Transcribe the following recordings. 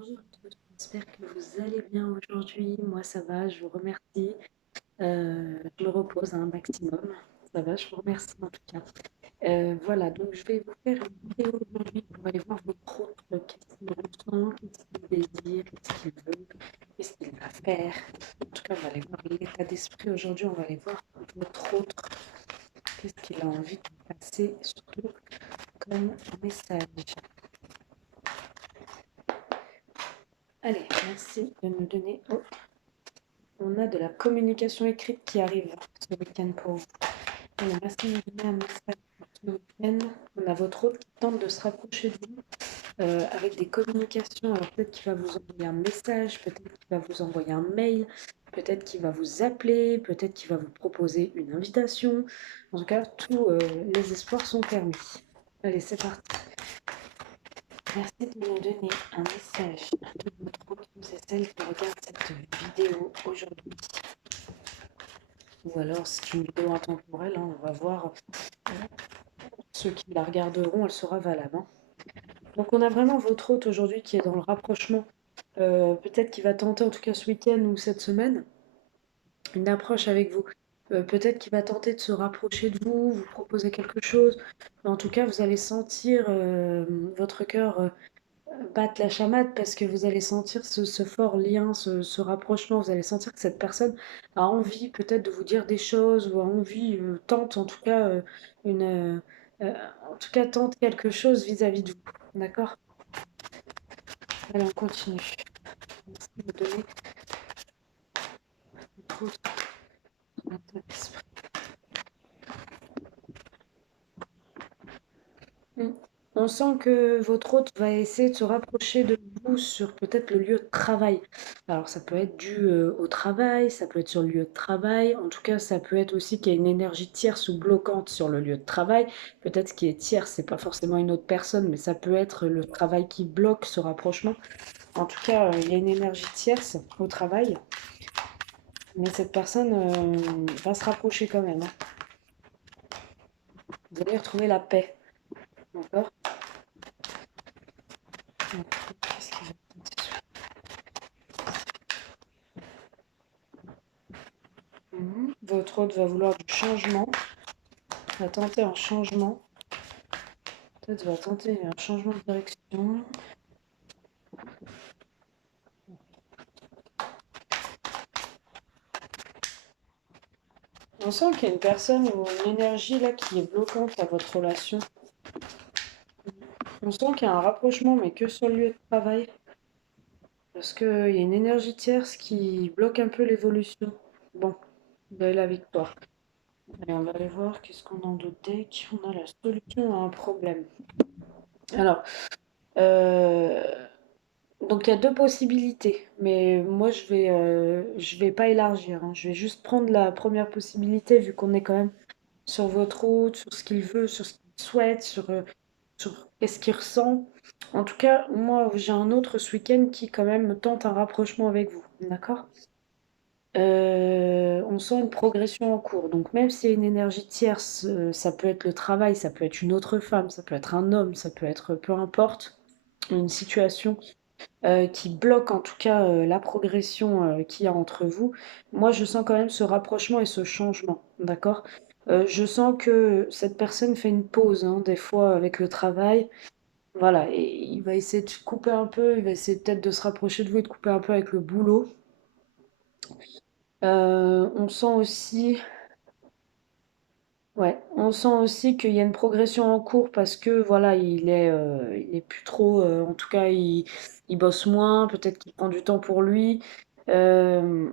Bonjour à tous, j'espère que vous allez bien aujourd'hui. Moi, ça va, je vous remercie. Je me repose un maximum. Ça va, je vous remercie en tout cas. Voilà, donc je vais vous faire une vidéo aujourd'hui pour aller voir votre autre, qu'est-ce qu'il ressent, qu'est-ce qu'il désire, qu'est-ce qu'il veut, qu'est-ce qu'il va faire. En tout cas, on va aller voir l'état d'esprit aujourd'hui, on va aller voir votre autre, qu'est-ce qu'il a envie de passer, surtout comme message. Allez, merci de me donner. Oh, on a de la communication écrite qui arrive ce week-end pour vous. Alors, merci de me donner un message pour ce week-end. On a votre hôte qui tente de se rapprocher de vous avec des communications. Alors peut-être qu'il va vous envoyer un message, peut-être qu'il va vous envoyer un mail, peut-être qu'il va vous appeler, peut-être qu'il va vous proposer une invitation. En tout cas, tous les espoirs sont permis. Allez, c'est parti. Merci de me donner un message de votre hôte, c'est celle qui regarde cette vidéo aujourd'hui. Ou alors c'est une vidéo intemporelle, hein, on va voir ceux qui la regarderont, elle sera valable. Hein. Donc on a vraiment votre hôte aujourd'hui qui est dans le rapprochement, peut-être qu'il va tenter en tout cas ce week-end ou cette semaine, une approche avec vous. Peut-être qu'il va tenter de se rapprocher de vous, vous proposer quelque chose. Mais en tout cas, vous allez sentir votre cœur battre la chamade parce que vous allez sentir ce fort lien, ce rapprochement. Vous allez sentir que cette personne a envie peut-être de vous dire des choses ou a envie, tente en tout cas, une, euh, en tout cas tente quelque chose vis-à-vis de vous. D'accord? Allez, on continue. Merci de me donner votre état d'esprit. Mm. On sent que votre hôte va essayer de se rapprocher de vous sur peut-être le lieu de travail. Alors ça peut être dû au travail, ça peut être sur le lieu de travail. En tout cas, ça peut être aussi qu'il y a une énergie tierce ou bloquante sur le lieu de travail. Peut-être ce qui est tierce, c'est pas forcément une autre personne, mais ça peut être le travail qui bloque ce rapprochement. En tout cas, il y a une énergie tierce au travail, mais cette personne va se rapprocher quand même. Hein. Vous allez retrouver la paix. D'accord? Qu'est-ce qu'il va Votre hôte va vouloir du changement, va tenter un changement, peut-être va tenter un changement de direction. On sent qu'il y a une personne ou une énergie là qui est bloquante à votre relation. On sent qu'il y a un rapprochement, mais que sur le lieu de travail. Parce qu'il y a une énergie tierce qui bloque un peu l'évolution. Bon, vous avez la victoire. Allez, on va aller voir qu'est-ce qu'on a dans d'autres decks. On a la solution à un problème. Alors, euh, donc il y a deux possibilités, mais moi je vais pas élargir. Hein. Je vais juste prendre la première possibilité vu qu'on est quand même sur votre route, sur ce qu'il veut, sur ce qu'il souhaite, sur qu'est-ce qu'il ressent. En tout cas, moi j'ai un autre ce week-end qui quand même tente un rapprochement avec vous, d'accord? On sent une progression en cours. Donc même s'il y a une énergie tierce, ça peut être le travail, ça peut être une autre femme, ça peut être un homme, ça peut être peu importe, une situation qui bloque en tout cas la progression qu'il y a entre vous, moi je sens quand même ce rapprochement et ce changement, d'accord? Je sens que cette personne fait une pause, hein, des fois avec le travail, voilà, et il va essayer de couper un peu, il va essayer peut-être de se rapprocher de vous et de couper un peu avec le boulot. On sent aussi, ouais, on sent aussi qu'il y a une progression en cours parce que voilà, il est plus trop, en tout cas, il bosse moins, peut-être qu'il prend du temps pour lui. Euh,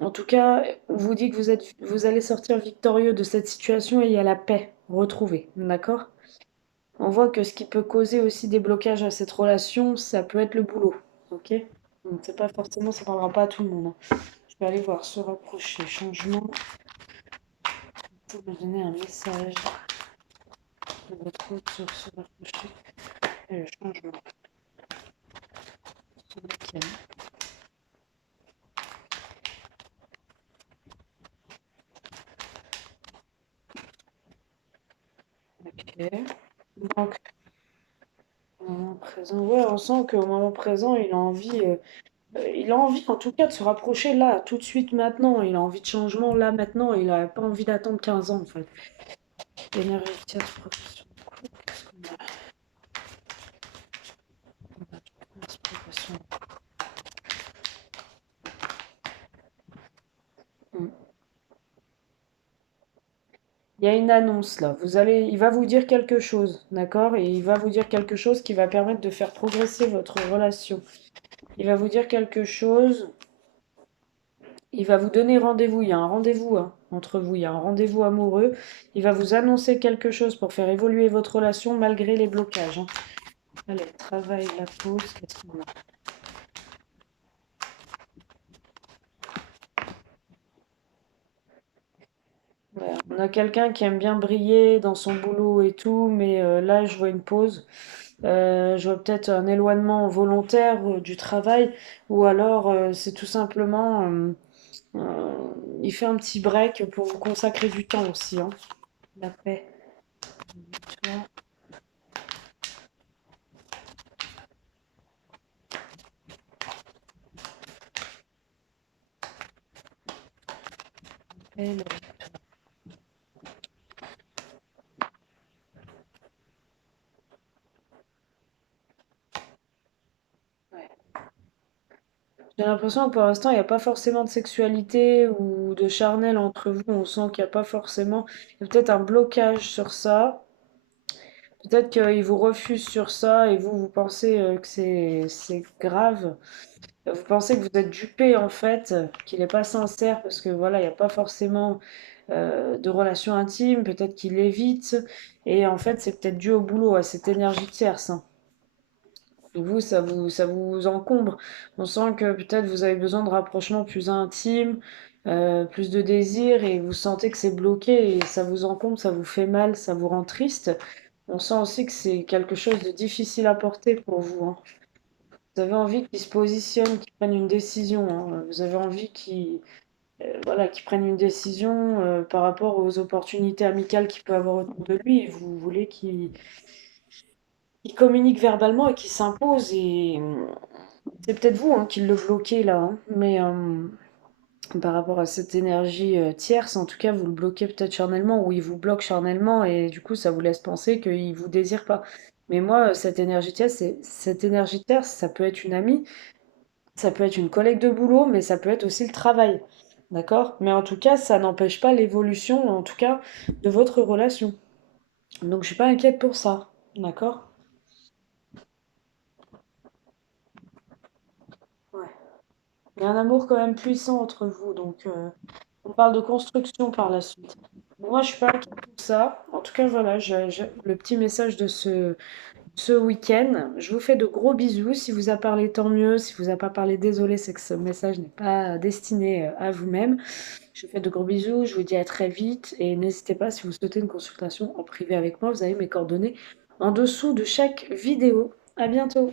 En tout cas, on vous dit que vous allez sortir victorieux de cette situation et il y a la paix retrouvée, d'accord? On voit que ce qui peut causer aussi des blocages à cette relation, ça peut être le boulot, ok? Donc c'est pas forcément, ça parlera pas à tout le monde. Hein. Je vais aller voir, se rapprocher, changement, pour me donner un message de votre route sur se rapprocher et le changement ce week-end. Ok. Donc, présent. Ouais, on sent qu'au moment présent, il a envie en tout cas de se rapprocher là, tout de suite maintenant. Il a envie de changement là maintenant. Il n'a pas envie d'attendre 15 ans en fait. Énergie, tierce, progression. Qu'est-ce qu'on a? Progression. Hmm. Il y a une annonce là. Il va vous dire quelque chose, d'accord? Et il va vous dire quelque chose qui va permettre de faire progresser votre relation. Il va vous dire quelque chose. Il va vous donner rendez-vous. Il y a un rendez-vous hein, entre vous. Il y a un rendez-vous amoureux. Il va vous annoncer quelque chose pour faire évoluer votre relation malgré les blocages, hein. Allez, travail, la pause. Qu'est-ce qu'on a? Ouais, on a quelqu'un qui aime bien briller dans son boulot et tout, mais là, je vois une pause. Je vois peut-être un éloignement volontaire du travail, ou alors c'est tout simplement, euh, il fait un petit break pour vous consacrer du temps aussi, hein. La paix. Tu vois, paix, ouais. J'ai l'impression que pour l'instant, il n'y a pas forcément de sexualité ou de charnel entre vous. On sent qu'il n'y a pas forcément. Il y a peut-être un blocage sur ça. Peut-être qu'il vous refuse sur ça et vous pensez que c'est grave. Vous pensez que vous êtes dupé en fait, qu'il n'est pas sincère parce que voilà, il n'y a pas forcément de relation intime. Peut-être qu'il évite. Et en fait, c'est peut-être dû au boulot, à cette énergie tierce, hein. Vous, ça vous encombre. On sent que peut-être vous avez besoin de rapprochements plus intimes, plus de désir, et vous sentez que c'est bloqué et ça vous encombre, ça vous fait mal, ça vous rend triste. On sent aussi que c'est quelque chose de difficile à porter pour vous, hein. Vous avez envie qu'il se positionne, qu'il prenne une décision, hein. Vous avez envie voilà, qu'il prenne une décision par rapport aux opportunités amicales qu'il peut avoir autour de lui. Et vous voulez qu'il communique verbalement et qu'il s'impose. Et c'est peut-être vous hein, qui le bloquez là, hein, mais par rapport à cette énergie tierce, en tout cas, vous le bloquez peut-être charnellement ou il vous bloque charnellement et du coup, ça vous laisse penser qu'il vous désire pas. Mais moi, cette énergie tierce, ça peut être une amie, ça peut être une collègue de boulot, mais ça peut être aussi le travail. D'accord? Mais en tout cas, ça n'empêche pas l'évolution, en tout cas, de votre relation. Donc, je suis pas inquiète pour ça. D'accord? Ouais. Il y a un amour quand même puissant entre vous, donc on parle de construction par la suite. Moi, je suis pas inquiète pour ça. En tout cas, voilà, j'ai le petit message de ce week-end. Je vous fais de gros bisous. Si vous a parlé, tant mieux. Si vous a pas parlé, désolé, c'est que ce message n'est pas destiné à vous-même. Je vous fais de gros bisous. Je vous dis à très vite et n'hésitez pas si vous souhaitez une consultation en privé avec moi. Vous avez mes coordonnées en dessous de chaque vidéo. À bientôt.